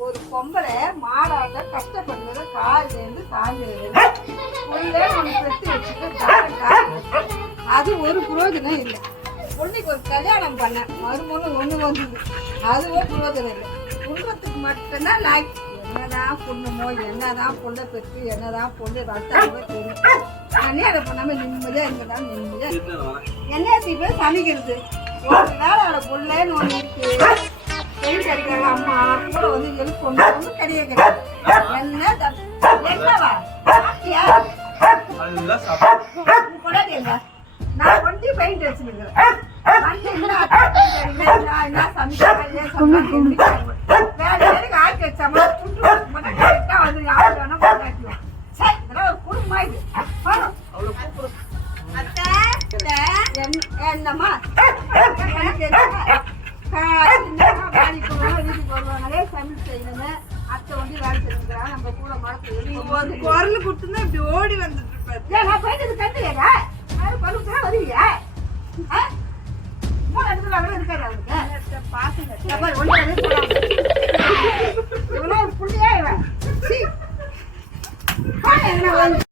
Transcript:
ஒரு பொம்பளை மாடாக கஷ்டப்படுறத காலிலேருந்து தாழ்ந்து உள்ளே ஒன்று பெற்று வச்சுட்டு அது ஒரு புரோஜனம் இல்லை. பொண்ணுக்கு ஒரு கல்யாணம் பண்ண மறுமணம் ஒன்று வந்தது. அதுவும் புரோஜனம் இல்லை. குடும்பத்துக்கு மட்டும்தான் நான் என்னதான் பொண்ணுமோ என்னதான் பொண்ணை பெற்று என்னதான் பொண்ணு வளர்த்தாங்களோ தெரியும் கல்யாணம் பண்ணாமல் நிம்மதியாக இருந்ததான் நிம்மதியாக என்ன போய் சமைக்கிறது. ஒரு வேலையோட பொருளேன்னு ஒன்று இருக்கு. பெண் கிடைக்கிறாங்க அம்மா. கூட வந்து ஒன்றும் கிடையாது என்ன தப்பு? என்னவா? நல்லா சாப்பிடு? நான் ஒண்டி பெயிண்ட் வச்சுருக்கிறேன் என்ன சமைக்கிறேன். வேலை வேலைக்கு ஆக்கி வச்சாமா, துண்டு ஆ வந்து யார் வேணா கொண்டாட்டிடுவோம். சை, இதெல்லாம் ஒரு குடும்பமா இது. என்னம்மா? வேலை செஞ்சுக்கிறா நம்ம கூட மரத்துல ஒரு குரல் கொடுத்துருந்தா இப்படி ஓடி வந்துட்டு இருப்பாரு. நான் போயிட்டு தந்துடுறா பருப்புலாம் வருவியா? மூணு இடத்துல அவரே இருக்காரு அவருக்கு. பாத்துங்க. எவ்வளோ புள்ளியா இவன்.